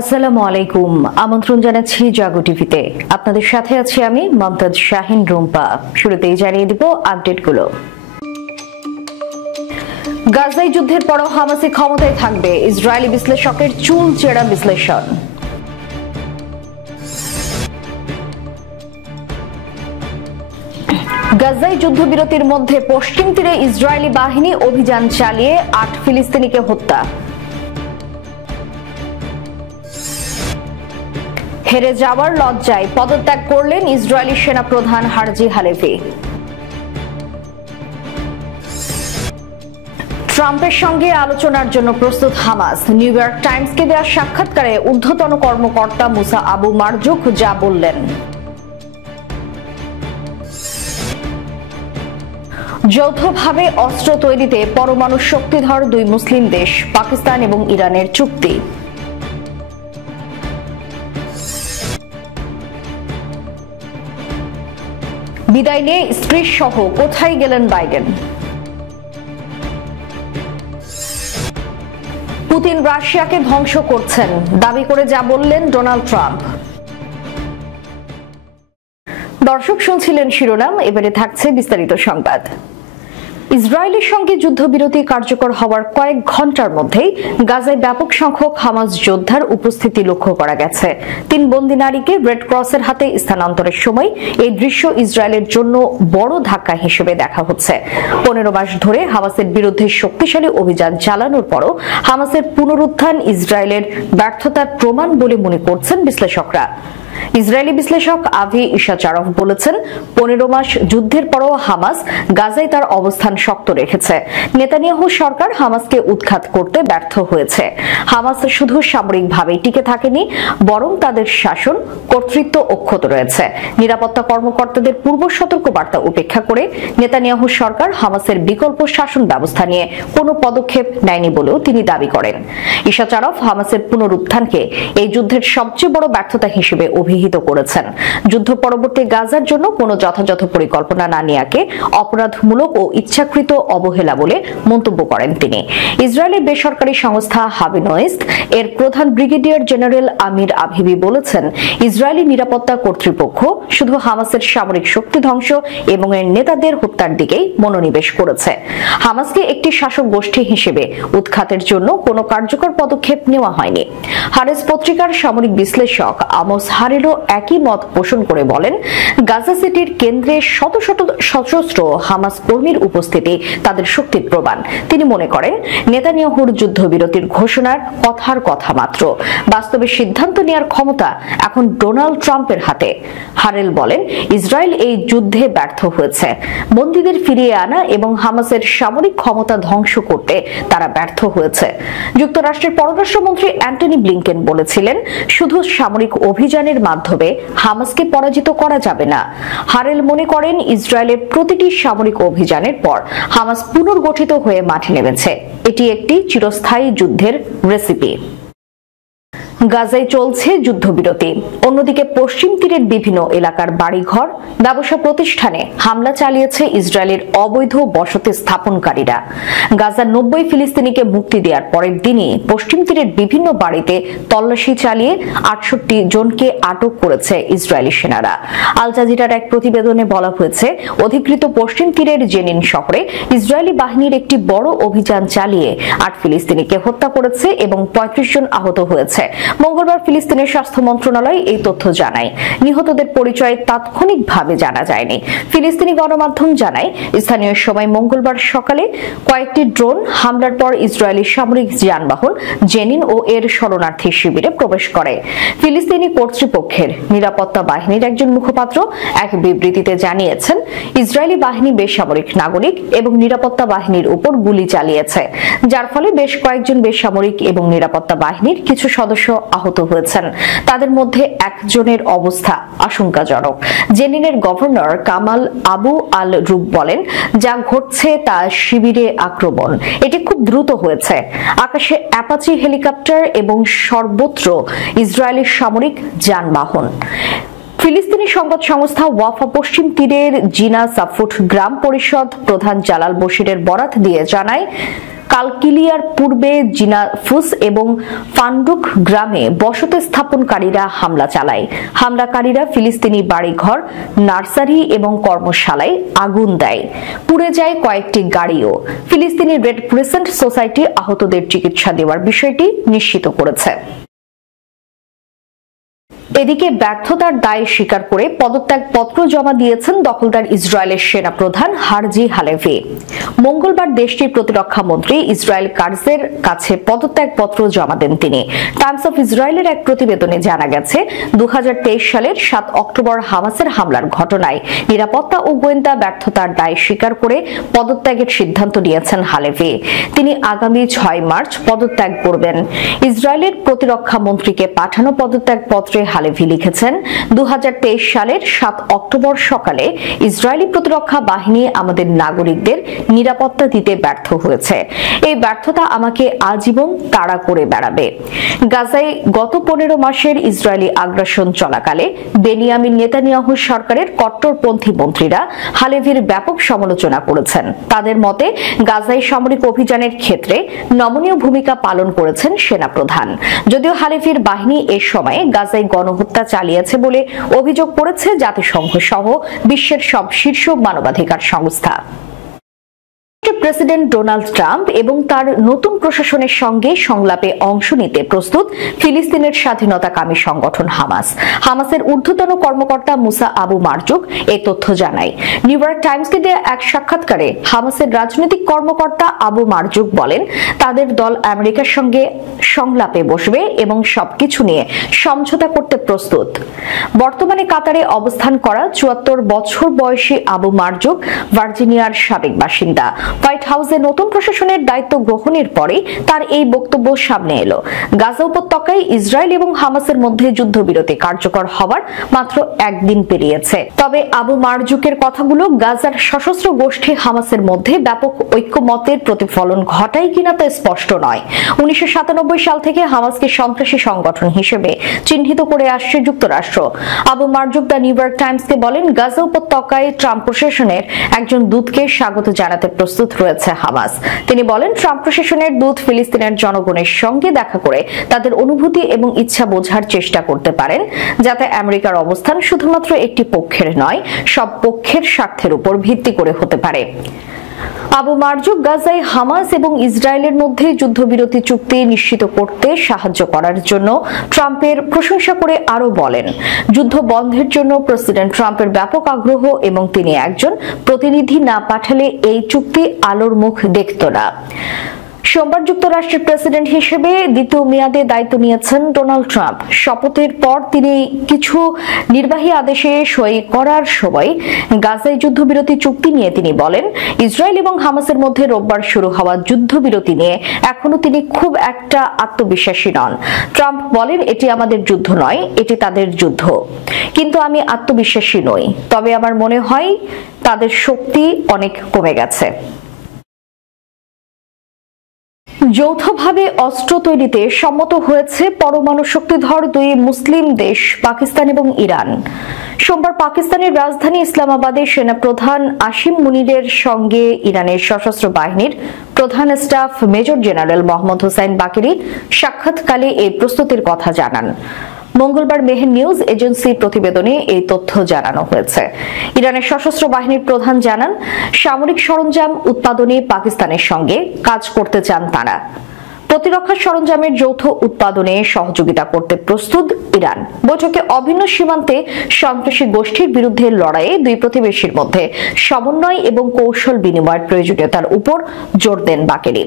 আসসালামু আলাইকুম। আমন্ত্রণ জানাচ্ছি জাগো টিভিতে। আপনাদের সাথে আছি আমি মমতাজ শাহিন রুম্পা। শুরুতেই জানিয়ে দিব আপডেটগুলো। গাজায় যুদ্ধের পরও হামাসই ক্ষমতায় থাকবে, ইসরায়েলি বিশ্লেষকের চুলচেরা বিশ্লেষণ। গাজায় যুদ্ধবিরতির মধ্যে পশ্চিম তীরে ইসরায়েলি বাহিনী অভিযান চালিয়ে ৮ ফিলিস্তিনিকে হত্যা। হেরে যাওয়ার লজ্জায় পদত্যাগ করলেন ইসরায়েলি সেনাপ্রধান হারজি হালেভি। ট্রাম্পের সঙ্গে আলোচনার জন্য প্রস্তুত হামাস। নিউ ইয়র্ক টাইমসকে দেওয়া সাক্ষাৎকারে ঊর্ধ্বতন কর্মকর্তা মুসা আবু মারজুক যা বললেন। যৌথভাবে অস্ত্র তৈরিতে পরমাণু শক্তিধর ২ মুসলিম দেশ পাকিস্তান এবং ইরানের চুক্তি। বিদায় নিয়ে স্ত্রী সহ কোথায় গেলেন বাইডেন? পুতিন রাশিয়াকে ধ্বংস করছেন দাবি করে যা বললেন ডোনাল্ড ট্রাম্প। দর্শক শুনছিলেন শিরোনাম, এবারে থাকছে বিস্তারিত সংবাদ। ইসরায়েলের সঙ্গে যুদ্ধবিরতি কার্যকর হওয়ার কয়েক ঘন্টার মধ্যেই গাজায় ব্যাপক সংখ্যক হামাস যোদ্ধার উপস্থিতি লক্ষ্য করা গেছে। ৩ বন্দী নারীকে রেড ক্রসের হাতে স্থানান্তরের সময় এই দৃশ্য ইসরায়েলের জন্য বড় ধাক্কা হিসেবে দেখা হচ্ছে। ১৫ মাস ধরে হামাসের বিরুদ্ধে শক্তিশালী অভিযান চালানোর পরও হামাসের পুনরুত্থান ইসরায়েলের ব্যর্থতার প্রমাণ বলে মনে করছেন বিশ্লেষকরা। ইসরায়েলি বিশ্লেষক আভি ইশাচারভ বলেছেন, ১৫ মাস যুদ্ধের পরও হামাস গাজায় তার অবস্থান শক্ত রেখেছে। নেতানিয়াহু সরকার হামাসকে উৎখাত করতে ব্যর্থ হয়েছে। হামাস শুধু সামরিকভাবেই টিকে থাকেনি, বরং তাদের শাসন কর্তৃত্ব অক্ষত রয়েছে। নিরাপত্তা কর্মকর্তাদের পূর্ব সতর্কবার্তা উপেক্ষা করে নেতানিয়াহু সরকার হামাসের বিকল্প শাসন ব্যবস্থা নিয়ে কোনো পদক্ষেপ নেয়নি বলেও তিনি দাবি করেন। ইশাচারভ হামাসের পুনরুত্থানকে এই যুদ্ধের সবচেয়ে বড় ব্যর্থতা হিসেবে অভিহিত করেছেন। যুদ্ধ পরবর্তী গাজার জন্য কোনো যথাযথ পরিকল্পনা না নেওয়াকে অপরাধমূলক ও ইচ্ছাকৃত অবহেলা বলে মন্তব্য করেন তিনি। ইসরায়েলের বেসরকারি সংস্থা হাবিনোয়েস্ট এর প্রধান ব্রিগেডিয়ার জেনারেল আমির আভিবি বলেছেন, ইসরায়েলি নিরাপত্তা কর্তৃপক্ষ শুধু হামাসের সামরিক শক্তি ধ্বংস এবং এর নেতাদের হত্যার দিকেই মনোনিবেশ করেছে। হামাসকে একটি শাসক গোষ্ঠী হিসেবে উৎখাতের জন্য কোনো কার্যকর পদক্ষেপ নেওয়া হয়নি। হারেস পত্রিকার সামরিক বিশ্লেষক আমোস হারেরও একই মত পোষণ করে বলেন, গাজা সিটির কেন্দ্রে শত শত সশস্ত্র হামাস কর্মীর উপস্থিতি তাদের শক্তির প্রমাণ। তিনি মনে করেন, নেতানিয়াহুর যুদ্ধবিরতির ঘোষণার কথার কথা মাত্র, বাস্তবে সিদ্ধান্ত নেওয়ার ক্ষমতা এখন ডোনাল্ড ট্রাম্পের হাতে। হারেল বলেন, ইসরায়েল এই যুদ্ধে ব্যর্থ হয়েছে। বন্দীদের ফিরিয়ে আনা এবং হামাসের সামরিক ক্ষমতা ধ্বংস করতে তারা ব্যর্থ হয়েছে। যুক্তরাষ্ট্রের পররাষ্ট্রমন্ত্রী অ্যান্টনি ব্লিংকেন বলেছিলেন, শুধু সামরিক অভিযানের মাধ্যমে হামাসকে পরাজিত করা যাবে না। হারেল মনে করেন, ইসরায়েলের প্রতিটি সামরিক অভিযানের পর হামাস পুনর্গঠিত হয়ে মাঠে নেমেছে। এটি একটি চিরস্থায়ী যুদ্ধের রেসিপি। গাজায় চলছে যুদ্ধবিরতি। অন্যদিকে পশ্চিম তীরের বিভিন্ন এলাকার বাড়িঘর, ব্যবসা প্রতিষ্ঠানে হামলা চালিয়েছে ইসরায়েলের অবৈধ বসতি স্থাপনকারীরা। গাজার ৯০ ফিলিস্তিনিকে মুক্তি দেওয়ার পরের দিনই পশ্চিম তীরের বিভিন্ন বাড়িতে তল্লাশি চালিয়ে ৬৮ জনকে আটক করেছে ইসরায়েলি সেনারা। আল জাজিরার এক প্রতিবেদনে বলা হয়েছে, অধিকৃত পশ্চিম তীরের জেনিন শহরে ইসরায়েলি বাহিনীর একটি বড় অভিযান চালিয়ে ৮ ফিলিস্তিনিকে হত্যা করেছে এবং ৩৫ জন আহত হয়েছে। মঙ্গলবার ফিলিস্তিনের স্বাস্থ্য মন্ত্রণালয় এই তথ্য জানায়। নিহতদের পরিচয় তাৎক্ষণিকভাবে জানা যায়নি। ফিলিস্তিনি গণমাধ্যম জানায়, স্থানীয় সময় মঙ্গলবার সকালে কয়েকটি ড্রোন হামলার পর ইসরায়েলি সামরিক যানবাহন জেনিন ও এর শরণার্থী শিবিরে প্রবেশ করে। ফিলিস্তিনি কর্তৃপক্ষের নিরাপত্তা বাহিনীর একজন মুখপাত্র এক বিবৃতিতে জানিয়েছেন, ইসরায়েলি বাহিনী বেসামরিক নাগরিক এবং নিরাপত্তা বাহিনীর উপর গুলি চালিয়েছে, যার ফলে বেশ কয়েকজন বেসামরিক এবং নিরাপত্তা বাহিনীর কিছু সদস্য আহত হয়েছেন। তাদের মধ্যে একজনের অবস্থা আশঙ্কাজনক। জেনিনের গভর্নর কামাল আবু আল রুব বলেন, যা ঘটছে তা শিবিরে আক্রমণ। এটি খুব দ্রুত হয়েছে। আকাশে অ্যাপাচি হেলিকপ্টার এবং সর্বত্র ইসরায়েলি সামরিক যানবাহন। ফিলিস্তিনি সংবাদ সংস্থা ওয়াফা পশ্চিম তীরের জিনা সাফুট গ্রাম পরিষদ প্রধান জালাল বশিরের বরাত দিয়ে জানায়, কালকিলিয়ার পূর্বে জিনাফুস এবং ফান্ডুক গ্রামে বসতি স্থাপনকারীরা হামলা চালায়। হামলাকারীরা ফিলিস্তিনি বাড়িঘর, নার্সারি এবং কর্মশালায় আগুন দেয়। পুড়ে যায় কয়েকটি গাড়িও। ফিলিস্তিনি রেড ক্রিসেন্ট সোসাইটি আহতদের চিকিৎসা দেওয়ার বিষয়টি নিশ্চিত করেছে। এদিকে ব্যর্থতার দায় স্বীকার করে পদত্যাগপত্র জমা দিয়েছেন দখলদার ইসরায়েলের সেনাপ্রধান হারজি হালেভি। মঙ্গলবার দেশটির প্রতিরক্ষা মন্ত্রী ইসরায়েল কাটজের কাছে পদত্যাগপত্র জমা দেন তিনি। টাইমস অফ ইসরায়েলের এক প্রতিবেদনে জানা গেছে, 2023 সালের 7 অক্টোবর হামাসের হামলার ঘটনায় নিরাপত্তা ও গোয়েন্দা ব্যর্থতার দায় স্বীকার করে পদত্যাগের সিদ্ধান্ত নিয়েছেন হালেভি। তিনি আগামী 6 মার্চ পদত্যাগ করবেন। ইসরায়েলের প্রতিরক্ষা মন্ত্রীকে পাঠানো পদত্যাগপত্রে হালেভি লিখেছেন, 2023 সালের 7 অক্টোবর সকালে ইসরায়েলি প্রতিরক্ষা বাহিনী আমাদের নাগরিকদের নিরাপত্তা দিতে ব্যর্থ হয়েছে। এই ব্যর্থতা আমাকে আজীবন তাড়া করে বেড়াবে। গাজায় গত 15 মাসের ইসরায়েলি আগ্রাসন চলাকালে বেনিয়ামিন নেতানিয়াহু সরকারের কট্টরপন্থী মন্ত্রীরা হালেভির ব্যাপক সমালোচনা করেছেন। তাদের মতে, গাজায় সামরিক অভিযানের ক্ষেত্রে নমনীয় ভূমিকা পালন করেছেন সেনাপ্রধান। যদিও হালেভির বাহিনী এ সময়ে গাজায় গণহত্যা চালিয়েছে বলে অভিযোগ করেছে জাতিসংঘ সহ বিশ্বের সব শীর্ষ মানবাধিকার সংস্থা। প্রেসিডেন্ট ডোনাল্ড ট্রাম্প এবং তার নতুন প্রশাসনের সঙ্গে সংলাপে অংশ নিতে প্রস্তুত ফিলিস্তিনের স্বাধীনতাকামী সংগঠন হামাস। হামাসের ঊর্ধ্বতন কর্মকর্তা মুসা আবু মারজুক এই তথ্য জানায়। নিউ ইয়র্ক টাইমসকে দেয়া এক সাক্ষাৎকারে হামাসের রাজনৈতিক কর্মকর্তা আবু মারজুক বলেন, তাদের দল আমেরিকার সঙ্গে সংলাপে বসবে এবং সবকিছু নিয়ে সমঝোতা করতে প্রস্তুত। বর্তমানে কাতারে অবস্থান করা 74 বছর বয়সী আবু মারজুক ভার্জিনিয়ার সাবেক বাসিন্দা। হোয়াইট হাউসে নতুন প্রশাসনের দায়িত্ব গ্রহণের পরে তার এই বক্তব্য সামনে এলো। গাজা উপত্যকায় ইসরায়েল এবং হামাসের মধ্যে যুদ্ধবিরতি কার্যকর হওয়ার মাত্র একদিন পেরিয়েছে। তবে আবু মারজুকের কথাগুলো গাজার সশস্ত্র গোষ্ঠী হামাসের মধ্যে ব্যাপক ঐক্যমতের প্রতিফলন ঘটায় কিনা তা স্পষ্ট নয়। 1997 সাল থেকে হামাসকে সন্ত্রাসী সংগঠন হিসেবে চিহ্নিত করে আসছে যুক্তরাষ্ট্র। Abu Marzouk the New York টাইমসকে বলেন, গাজা উপত্যকায় ট্রাম্প প্রশাসনের একজন দূতকে স্বাগত জানাতে প্রস্তুত রয়েছে হামাস। তিনি বলেন, ট্রাম্প প্রশাসনের দূত ফিলিস্তিনের জনগণের সঙ্গে দেখা করে তাদের অনুভূতি এবং ইচ্ছা বোঝার চেষ্টা করতে পারেন, যাতে আমেরিকার অবস্থান শুধুমাত্র একটি পক্ষের নয়, সব পক্ষের স্বার্থের উপর ভিত্তি করে হতে পারে। আবু মারজুক গাজায় হামাস এবং ইসরায়েলের মধ্যে যুদ্ধবিরতি চুক্তি নিশ্চিত করতে সাহায্য করার জন্য ট্রাম্পের প্রশংসা করে আরো বলেন, যুদ্ধ বন্ধের জন্য প্রেসিডেন্ট ট্রাম্পের ব্যাপক আগ্রহ এবং তিনি একজন প্রতিনিধি না পাঠালে এই চুক্তি আলোর মুখ দেখত না। সোমবার যুক্তরাষ্ট্রের প্রেসিডেন্ট হিসেবে দ্বিতীয় মেয়াদে দায়িত্ব নিয়েছেন ডোনাল্ড ট্রাম্প। শপথের পর তিনি কিছু নির্বাহী আদেশে সই করার সময় গাজায় যুদ্ধবিরতি চুক্তি নিয়ে তিনি বলেন, ইসরায়েল এবং হামাসের মধ্যে রোববার শুরু হওয়া যুদ্ধবিরতি নিয়ে এখনো তিনি খুব একটা আত্মবিশ্বাসী নন। ট্রাম্প বলেন, এটি আমাদের যুদ্ধ নয়, এটি তাদের যুদ্ধ। কিন্তু আমি আত্মবিশ্বাসী নই, তবে আমার মনে হয় তাদের শক্তি অনেক কমে গেছে। যৌথভাবে অস্ত্র তৈরিতে সম্মত হয়েছে পরমাণু শক্তিধর দুই মুসলিম দেশ পাকিস্তান এবং ইরান। সোমবার পাকিস্তানের রাজধানী ইসলামাবাদে সেনাপ্রধান আসিম মুনিরের সঙ্গে ইরানের সশস্ত্র বাহিনীর প্রধান staff major general Mohammad Hossain Bagheri সাক্ষাৎকালে এই প্রস্তুতির কথা জানান। মঙ্গলবার মেহের নিউজ এজেন্সির প্রতিবেদনে এই তথ্য জানানো হয়েছে। ইরানের সশস্ত্র বাহিনীর প্রধান জানান, সামরিক সরঞ্জাম উৎপাদনে পাকিস্তানের সঙ্গে কাজ করতে চান তারা। প্রতিরক্ষা সরঞ্জামের যৌথ উৎপাদনে সহযোগিতা করতে প্রস্তুত ইরান। বৈঠকে অভিন্ন সীমান্তে সন্ত্রাসী গোষ্ঠীর বিরুদ্ধে লড়াইয়ে দুই প্রতিবেশীর মধ্যে সমন্বয় এবং কৌশল বিনিময়ের প্রয়োজনীয়তার উপর জোর দেন বাকেরি।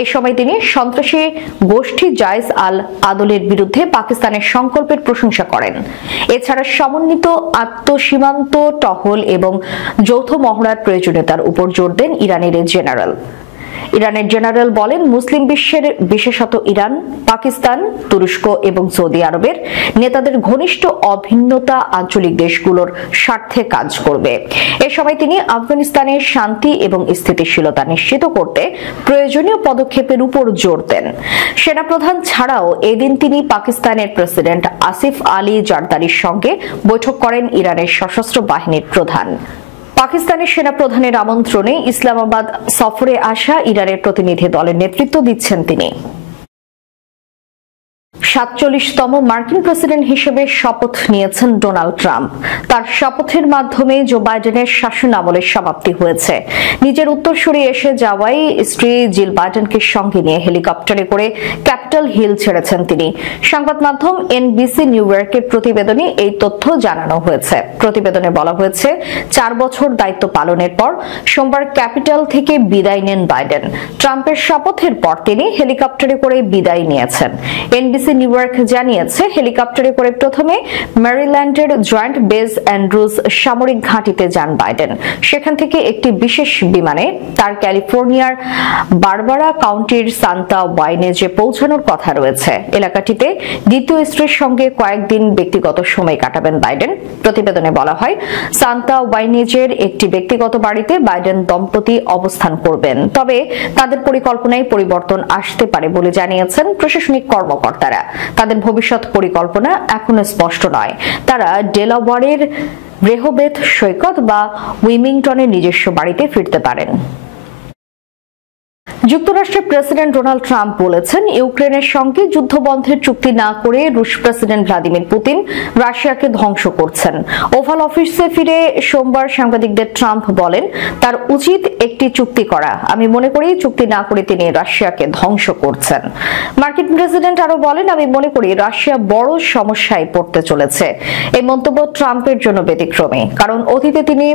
এই সময় তিনি সন্ত্রাসী গোষ্ঠী জায়েস আল আদলের বিরুদ্ধে পাকিস্তানের সংকল্পের প্রশংসা করেন। এছাড়া সমন্বিত আত্মসীমান্ত টহল এবং যৌথ মহড়ার প্রয়োজনীয়তার উপর জোর দেন ইরানের জেনারেল। ইরানের জেনারেল বলেন, মুসলিম বিশ্বের বিশেষত ইরান, পাকিস্তান, তুরস্ক এবং সৌদি আরবের নেতাদের ঘনিষ্ঠ অভিন্নতা আঞ্চলিক দেশগুলোর স্বার্থে কাজ করবে। এ সময় তিনি আফগানিস্তানের শান্তি এবং স্থিতিশীলতা নিশ্চিত করতে প্রয়োজনীয় পদক্ষেপের উপর জোর দেন। সেনাপ্রধান ছাড়াও এদিন তিনি পাকিস্তানের প্রেসিডেন্ট আসিফ আলী জারদারির সঙ্গে বৈঠক করেন ইরানের সশস্ত্র বাহিনীর প্রধান। পাকিস্তানের সেনাপ্রধানের আমন্ত্রণে ইসলামাবাদ সফরে আসা ইরানের প্রতিনিধি দলের নেতৃত্ব দিচ্ছেন তিনি। ৪৭তম মার্কিন প্রেসিডেন্ট হিসেবে শপথ নিয়েছেন ডোনাল্ড ট্রাম্প। তার শপথের মাধ্যমে জো বাইডেনের শাসন আমলের সমাপ্তি হয়েছে। নিজের উত্তরসূরি এসে যাওয়াই স্ত্রী জিল বাইডেনকে সঙ্গে নিয়ে হেলিকপ্টারে করে ক্যাপিটাল হিল ছেড়েছেন তিনি। সংবাদ মাধ্যম এনবিসি নিউ ইয়র্কের প্রতিবেদনে এই তথ্য জানানো হয়েছে। প্রতিবেদনে বলা হয়েছে, ৪ বছর দায়িত্ব পালনের পর সোমবার ক্যাপিটাল থেকে বিদায় নেন বাইডেন। ট্রাম্পের শপথের পর তিনি হেলিকপ্টারে করে বিদায় নিয়েছেন। এনবিসি নিউ ইয়র্ক জানিয়েছে, হেলিকপ্টারে করে প্রথমে ম্যারিল্যান্ডের জয়েন্ট বেস অ্যান্ড্রুজ সামরিক ঘাঁটিতে যান বাইডেন। সেখান থেকে একটি বিশেষ বিমানে তার ক্যালিফোর্নিয়ার বারবারা কাউন্টির সান্তা ওয়াইনেজে পৌঁছানোর কথা রয়েছে। এলাকাটিতে দ্বিতীয় স্ত্রীর সঙ্গে কয়েকদিন ব্যক্তিগত সময় কাটাবেন বাইডেন। প্রতিবেদনে বলা হয়, সান্তা ওয়াইনেজের একটি ব্যক্তিগত বাড়িতে বাইডেন দম্পতি অবস্থান করবেন। তবে তাদের পরিকল্পনায় পরিবর্তন আসতে পারে বলে জানিয়েছেন প্রশাসনিক কর্মকর্তারা। তাদের ভবিষ্যৎ পরিকল্পনা এখনো স্পষ্ট নয়। তারা ডেলাওয়ারের রেহোবেথ সৈকত বা উইমিংটনের নিজস্ব বাড়িতে ফিরতে পারেন। যুক্তরাষ্ট্রের প্রেসিডেন্ট ডোনাল্ড ট্রাম্প বলেছেন, ইউক্রেনের সঙ্গে যুদ্ধবন্ধের চুক্তি না করে রুশ প্রেসিডেন্ট ভ্লাদিমির পুতিন রাশিয়াকে ধ্বংস করছেন। ওভাল অফিসে ফিরে সোমবার সাংবাদিকদের ট্রাম্প বলেন, তার উচিত একটি চুক্তি করা। আমি মনে করি চুক্তি না করে তিনি রাশিয়াকে ধ্বংস করছেন। মার্কিন প্রেসিডেন্ট আরো বলেন, আমি মনে করি রাশিয়া বড় সমস্যায় পড়তে চলেছে। এই মন্তব্য ট্রাম্পের জন্য ব্যতিক্রমী, কারণ অতীতে তিনি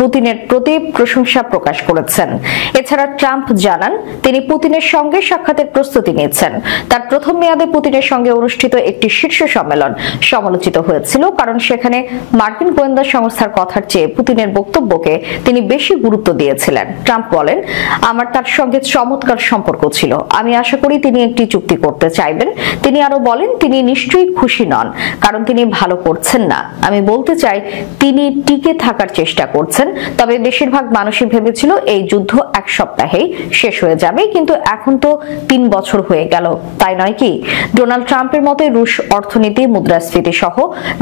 পুতিনের প্রতি প্রশংসা প্রকাশ করেছেন। এছাড়া ট্রাম্প জানান, তিনি পুতিনের সঙ্গে সাক্ষাতের প্রস্তুতি নিচ্ছেন। তার প্রথম মেয়াদে পুতিনের সঙ্গে অনুষ্ঠিত একটি শীর্ষ সম্মেলন সমালোচিত হয়েছিল, কারণ সেখানে মার্কিন গোয়েন্দা সংস্থার কথার চেয়ে পুতিনের বক্তব্যকে তিনি বেশি গুরুত্ব দিয়েছিলেন। ট্রাম্প বলেন, আমার তার সঙ্গে চমৎকার সম্পর্ক ছিল। আমি আশা করি তিনি একটি চুক্তি করতে চাইবেন। তিনি আরো বলেন, তিনি নিশ্চয়ই খুশি নন, কারণ তিনি ভালো করছেন না। আমি বলতে চাই, তিনি টিকে থাকার চেষ্টা করছেন। তবে বেশিরভাগ মানুষই ভেবেছিল এই যুদ্ধ 1 সপ্তাহেই শেষ হয়ে যাবে, কিন্তু এখন তো 3 বছর হয়ে গেল, তাই নয় কি? ডোনাল্ড ট্রাম্পের মতে রুশ অর্থনীতি, মুদ্রাস্ফীতি সহ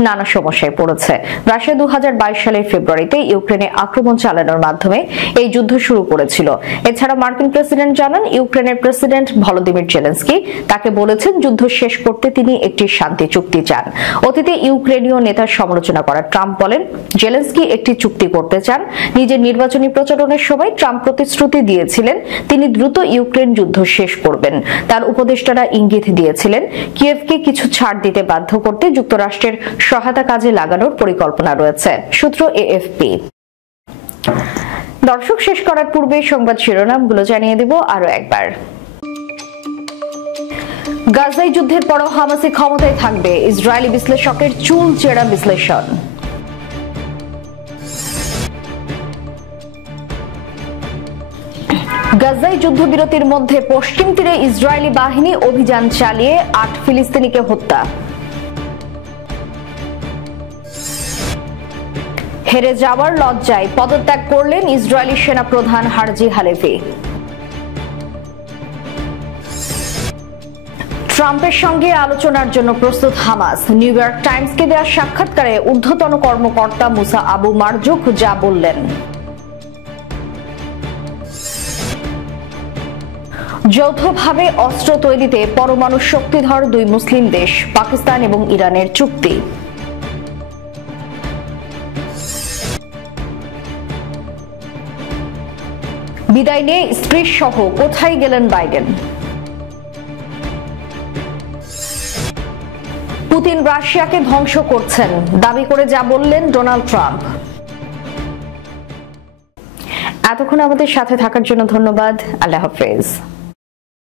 নানা সমস্যায় পড়েছে। রাশিয়া 2022 সালের ফেব্রুয়ারিতে ইউক্রেনে আক্রমণ চালানোর মাধ্যমে এই যুদ্ধ শুরু করেছিল। এছাড়া মার্কিন প্রেসিডেন্ট জানান, ইউক্রেনের প্রেসিডেন্ট ভলোদিমির জেলেনস্কি তাকে বলেছেন যুদ্ধ শেষ করতে তিনি একটি শান্তি চুক্তি চান। অতীতে ইউক্রেনীয় নেতার সমালোচনা করা ট্রাম্প বলেন, জেলেনস্কি একটি চুক্তি করতে চান। নিজের নির্বাচনী প্রচারণের সময় ট্রাম্প প্রতিশ্রুতি দিয়েছিলেন তিনি দ্রুত ইউক্রেন যুদ্ধ শেষ করবেন। তার উপদেষ্টারা ইঙ্গিত দিয়েছিলেন, কিয়েভকে কিছু ছাড় দিতে বাধ্য করতে যুক্তরাষ্ট্রের সহায়তা কাজে লাগানোর পরিকল্পনা রয়েছে, সূত্র এএফপি। দর্শক, শেষ করার পূর্বে সংবাদ শিরোনামগুলো জানিয়ে দেব আরো একবার। গাজায় যুদ্ধের পরও হামাসই ক্ষমতায় থাকবে, ইসরায়েলি বিশ্লেষকের চুল চেরা বিশ্লেষণ। গাজায় যুদ্ধবিরতির মধ্যে পশ্চিম তীরে ইসরায়েলি বাহিনী অভিযান চালিয়ে 8 ফিলিস্তিনিকে হত্যা। হেরে যাওয়ার লজ্জায় পদত্যাগ করলেন ইসরায়েলি সেনাপ্রধান হারজি হালেভি। ট্রাম্পের সঙ্গে আলোচনার জন্য প্রস্তুত হামাস। নিউ ইয়র্ক টাইমসকে দেওয়া সাক্ষাৎকারে ঊর্ধ্বতন কর্মকর্তা মুসা আবু মারজুক যা বললেন। যৌথভাবে অস্ত্র তৈরিতে পরমাণু শক্তিধর 2 মুসলিম দেশ পাকিস্তান এবং ইরানের চুক্তি। বিদায় নিয়ে স্ত্রীর সহ কোথায় গেলেন বাইডেন? পুতিন রাশিয়াকে ধ্বংস করছেন দাবি করে যা বললেন ডোনাল্ড ট্রাম্প। এতক্ষণ আমাদের সাথে থাকার জন্য ধন্যবাদ। আল্লাহ হাফেজ।